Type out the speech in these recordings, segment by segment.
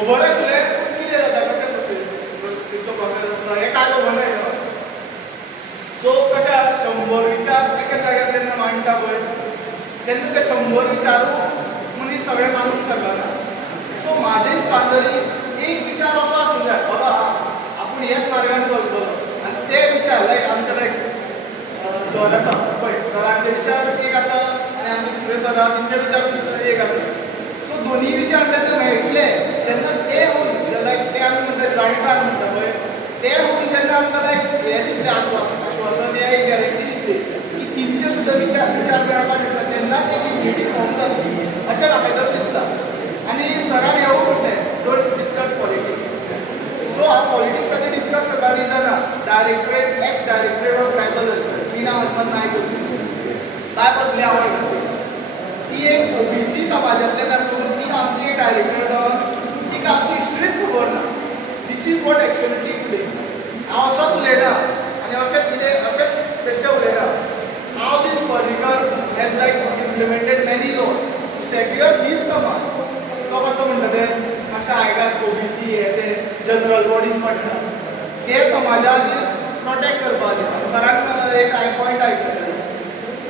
खबर आशिल्लें कितें जाता कशें प्रोसेस प्रोसेस आसता हें काय खबर ना सो कशें 100 विचार एका जाग्यार जेन्ना मांडटा पळय तेन्ना ते 100 विचारूय मनीस सगळें मानूंक शकना सो म्हाजे इस्पांतरी एक विचार असो आसूंक जाय बाबा आपूण हेच मार्गान चलतलो आनी ते विचार लायक आमचे लायक सर आसा पळय सरांचे विचार एक आसा आनी आमचे दुसरे सर आसा तेंचे विचार एक आसा सो दोनी विचार जेन्ना मेळटले जेन्ना ते होवन लायक ते आमी म्हणटा जाणकार म्हणटा पळय ते होवन जेन्ना आमकां लायक हें दितलें आश्वासन या एक गॅरंटी दितली की तेंचे सुद्दां विचार मेळपाक शकता तेन्ना एक युनिटी फॉर्म जातली अशें म्हाका तर दिसता आनी सरान हेंवूय म्हणलें डोंट डिस्कस पॉलिटिक्स सो हांव पॉलिटिक्साचेर डिस्कस करपा रिजन directorate ex directorate of tribal welfare Meena Hanumant Naik काय कसली आवड घातली ती एक ओबीसी समाजांतल्यान आसून ती आमची डायरेक्टरेट तिका आमची हिस्ट्रीच खबर ना this is what actually today हांव असोच उलयना आनी अशेंच कितें बेश्टें उलयना हाव this Parrikar has like implemented many laws to secure this समाज तो कसो म्हणटा तें मातशें आयकास ओबीसी हे ते जनरल बॉडीन पडटा ते समाजा खातीर प्रोटेक्ट करपा खातीर सरान एक पॉयंट आयकलेलो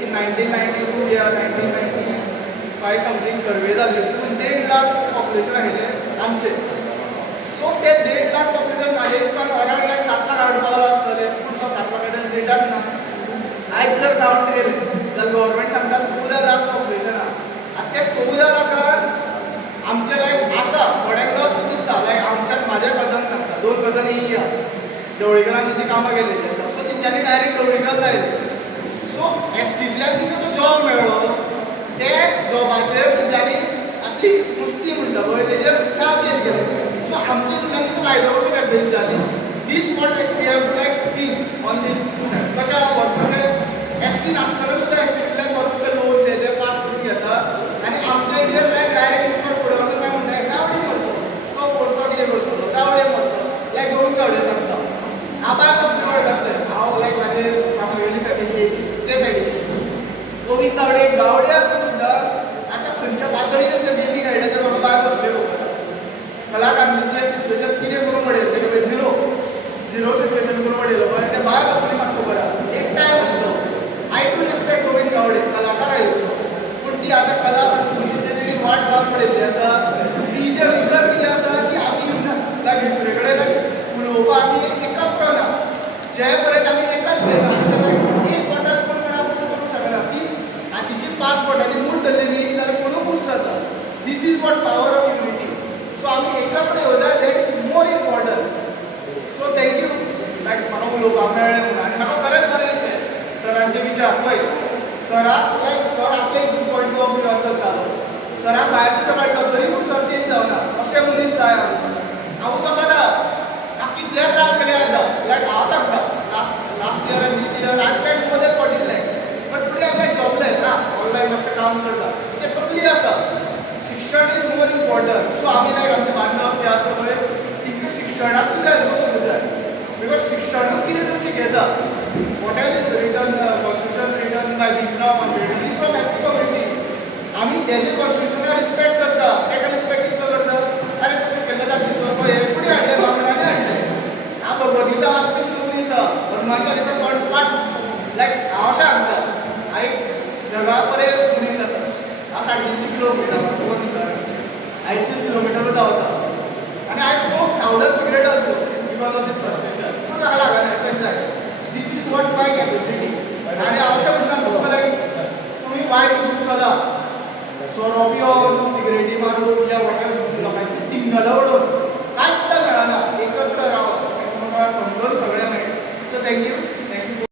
इन 1992 या 1995 समथींग सर्वे जाल्ली पूण 1.5 लाख पॉप्युलेशन आशिल्लें आमचें सो ते 1.5 लाख पॉप्युलेशन म्हाज्या हिसपान अरावंड लायक 7 लाख 8 पावला आसतलें पूण तो 7 लाखाच्या डेटाक ना आयज जर कावंट केलें जाल्यार गव्हर्मेंट सांगता 14 लाख पॉप्युलेशन आहा आतां ते 14 लाखान आमचे लायक आसा थोड्यांक लस दिसता लायक आमच्यान म्हाजे कजन सांगता 2 कजन या ढवळीकरान तेंची कामां केल्लीं आसा सो तेंच्यांनी डायरेक्ट ढवळीकर लायले सो एसटींतल्यान तिका तो जॉब मेळ्ळो ते जॉबाचेर तेंच्यांनी आपली मुस्ती म्हणटा पळय तेजेर नांव चेंज केलें सो आमच्या जिल्ल्यांनी तो कायदो कसो करपाची जाली this what we have to like think on this कशें भरपूरशे एसटी नासतना सुद्दां एसटींतल्यान भरपूरशे लोन्स हे ते पास करून घेता आनी आमच्या एरियेर लायक डायरेक्ट इन्शॉट फुडें वचून काय म्हणटा गावडे मरतो तो पडतो कितें करतलो गावडे मरतो लायक दोन गावडे सांगता हांव बाय कसली वळखता तें हांव लायक म्हाका वेगळी फॅमिली येयली ते सायडीन गोविंद गावडे गावडे आसून सुद्दां आतां खंयच्या पातळीर ते डेली गायडाचेर म्हाका बाय बसले पळोवता कलाकारांचें सिच्युएशन कितें करून पडयलें तेणें झिरो सिच्युएशन करून पडयलो पळय ते बाय बसली म्हाका खबर आहा एक टायम आसलो I too respect Govind Gawade कलाकार आयिल्लो पूण ती आतां कला संस्कृतीचेर तेणी वाट लावन पडयल्ली आसा तिजें रिजन कितें आसा की आमी लायक दुसरे कडेन लायक उलोवपाक आमी एकत्र ना जे पर्यंत आमी एकच जायना एक वटार कोण कोणा पुश करूंक शकना ती हातीची 5 बोटांनी मूठ धरली न्ही जाल्यार कोणूय पुश जाता this is what power of unity so आमी एकत्र येवं जाय that is more important so thank you like म्हाका उलोवपाक मेळ्ळें म्हणून आनी म्हाका खरेंच बरें दिसलें सरांचे विचार पळय सराक लायक सर आपले पॉयंट ऑफ व्यू करतालो सराक भायर सुद्दां काडटा तरी पूण सर चेंज जावना अशें मनीस जाय हांव तसो ना म्हाका कितले त्रास केले आसता लायक हांव सांगता लास्ट इयर आनी this year I spend more than 14 like but today I am like jobless ना ऑनलायन मातशें काम करता तें तकली आसा शिक्षण इज मोर इम्पॉर्टंट सो आमी लायक आमचे बांदव जे आसता पळय तिका शिक्षणाक सुद्दां हेल्प करूंक जाय बिकॉज शिक्षणूच कितें तरी शिकयता whatever is written constitution written by Bhimrao Ambedkar is from ST community आमी तेजे कॉन्स्टिट्यूशनाक रिस्पेक्ट करता तेका रिस्पेक्ट कितलो करता अरे तशें केल्लें जाता पळय हे फुडें हाडलें बामणांनी हाडलें हांव भगवद्गीता वाचपी मनीस आसा हनुमान चालीसा पाठ लायक हांव अशें सांगता हांव एक जगा बरें मनीस आसा हांव 350 किलोमिटर 2 दिसांनी 31 किलोमिटर धांवता आनी I smoke 1000 cigarette also because of this frustration पूण म्हाका लागना एफेक्ट जाय this is what my capability आनी हांव अशें म्हणटा तुमकां लायक तुमी वायट ग्रुप चला सोरो पिवन सिगरेटी मारून या वॉटर लोकांची टिंगल